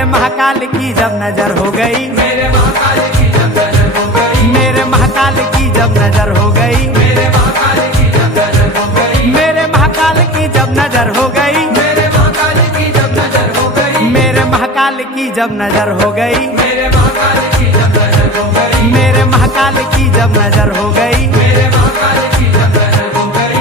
मेरे महाकाल की जब नजर हो गई, मेरे महाकाल की जब नजर हो गई, मेरे महाकाल की जब नजर हो गई, मेरे महाकाल की जब नजर हो गई, मेरे महाकाल की जब नजर हो गई, मेरे महाकाल की जब नजर हो गई, मेरे महाकाल की जब नजर हो गई, मेरे महाकाल की जब नजर हो गई, मेरे महाकाल की जब नजर हो गई। मेरे महाकाल की जब नजर हो गई।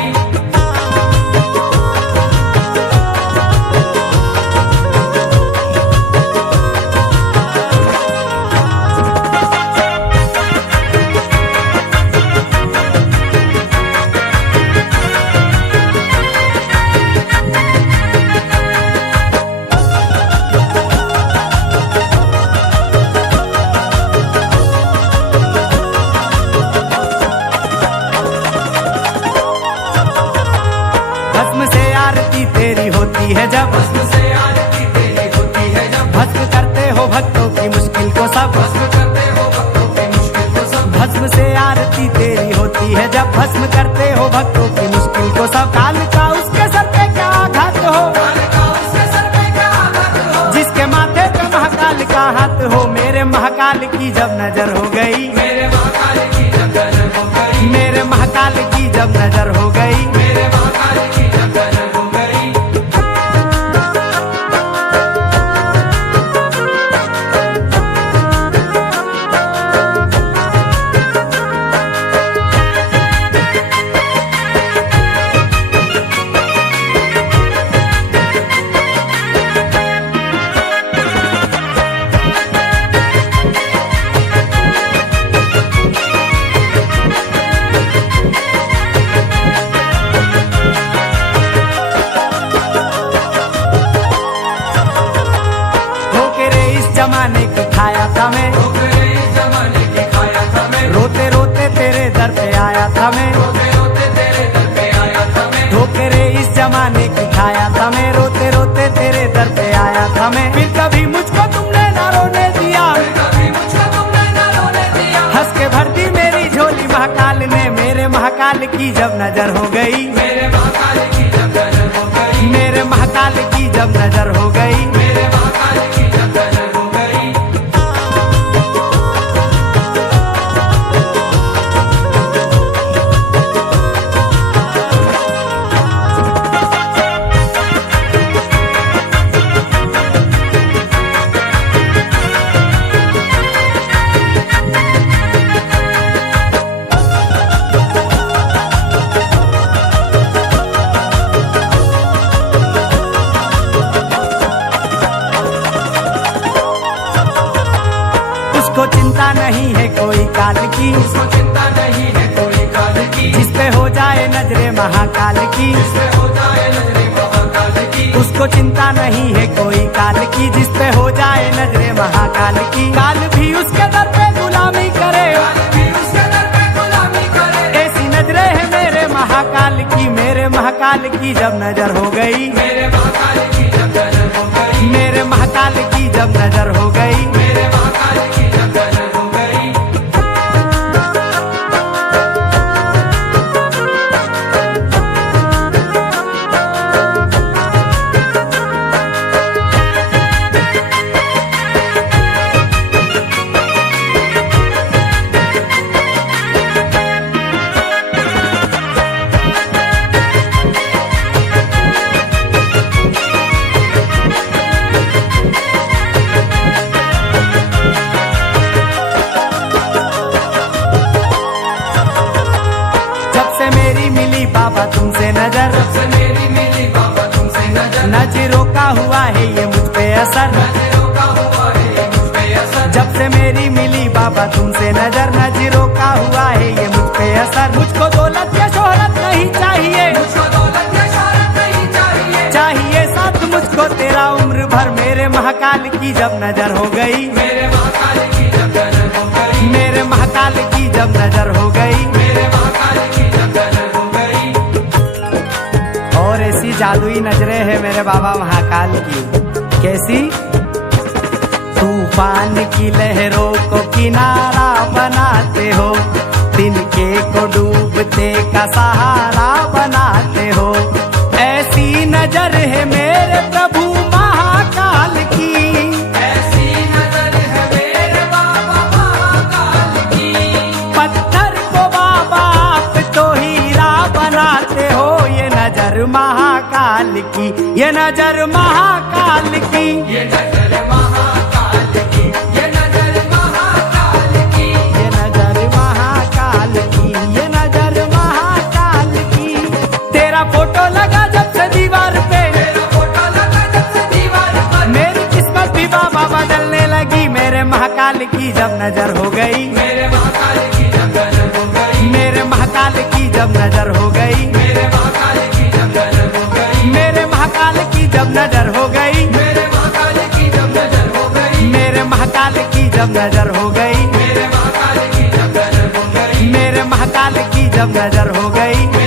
भस्म से आरती तेरी होती है जब, भस्म से आरती तेरी होती है जब, भस्म करते हो भक्तों की मुश्किल को सब, भस्म करते हो भक्तों की मुश्किल को सब। भस्म से आरती तेरी होती है जब, भस्म करते हो भक्तों की मुश्किल को सब। काल का उसके सर पे क्या आघात हो, काल का उसके सर पे क्या आघात हो, जिसके माथे पे महाकाल का हाथ हो। मेरे महाकाल की जब नजर हो गई, मेरे महाकाल की जब नजर हो गई, मेरे महाकाल की जब नजर हो गई। मेरे महाकाल की जब नजर हो गई। जमाने की खाया था मैं, ठोकरे इस जमाने की खाया था मैं, रोते रोते तेरे दर पे आया था मैं। रोते रोते तेरे दर पे आया था मैं, ठोकरे इस जमाने की खाया था मैं, रोते रोते तेरे दर पे आया था मैं। फिर कभी मुझको तुमने ना रोने दिया, कभी मुझको तुमने न रोने दिया, हंस के भर दी मेरी झोली महाकाल ने। मेरे महाकाल की जब नजर हो गई, मेरे महाकाल की जब नजर हो गई, मेरे महाकाल की जब नजर हो गई। मेरे महाकाल की जब नजर हो गई। उसको चिंता नहीं है कोई काल की, उसको चिंता नहीं है कोई काल की, जिस पे हो जाए नजरे महाकाल की। जिससे हो जाए नजरे महाकाल की, उसको चिंता नहीं है कोई काल की, जिस पे हो जाए नजरे महाकाल की। काल भी उसके दर पे गुलामी करे, काल भी उसके दर पे गुलामी करे। ऐसी नजरे है मेरे महाकाल की। मेरे महाकाल की जब नजर हो गई, मेरे महाकाल की जब नजर हो गई, मेरे महाकाल की जब नजर हो गई। मेरे महाकाल की जब नजर हो गई। जब से मेरी मिली बाबा तुमसे नजर, जब से मेरी मिली बाबा तुमसे नजर, नजरों का हुआ है ये मुझ पे असर। नजरों का हुआ है ये मुझ पे असर। जब से मेरी मिली बाबा तुमसे नजर, नजरों का हुआ है ये मुझ पे असर। मुझको दौलत या शोहरत नहीं चाहिए, मुझको दौलत या शोहरत नहीं चाहिए, चाहिए साथ मुझको तेरा उम्र भर। मेरे महाकाल की जब नजर हो गई, मेरे महाकाल की जब नजर हो गई, मेरे महाकाल की जब नजर हो गई। मेरे महाकाल की जब नजर हो गई। और ऐसी जादुई नजरें हैं मेरे बाबा महाकाल की। कैसी? तूफान की लहरों को किनारा बनाते हो, तिनके को डूबते का सहारा बनाते हो। ऐसी नजर है मेरे प्रभु महाकाल की, नजर महाकाल की, ये नजर महाकाल की। ये नजर महाकाल की, ये नजर महाकाल की, ये नजर महाकाल की, ये नजर महाकाल की। तेरा फोटो लगा जब से दीवार पे, तेरा फोटो लगा जब से दीवार पर, मेरी किस्मत भी बाबा बदलने लगी। मेरे महाकाल की जब नजर हो गई, मेरे महाकाल की जब नजर हो गई, मेरे महाकाल की जब नजर हो गई, मेरे महाकाल की जब नजर हो गई, मेरे महाकाल की जब नजर हो गई, मेरे महाकाल की जब नजर हो गई, मेरे महाकाल की जब नजर हो गई, मेरे महाकाल की जब नजर हो गई, मेरे महाकाल की जब नजर हो गई।